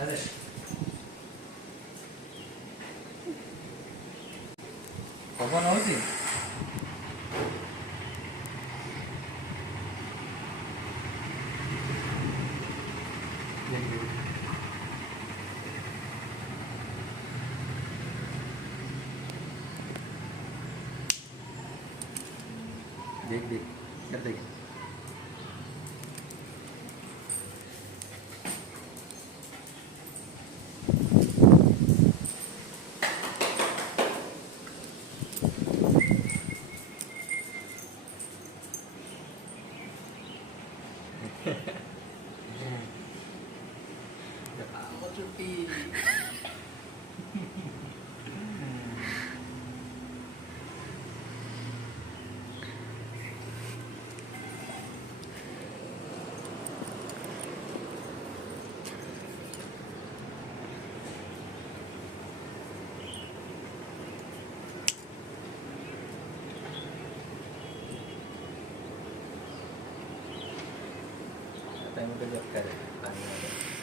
अरे पवन होती देख देख कर देख छुट्टी टाइम पे जब करे पानी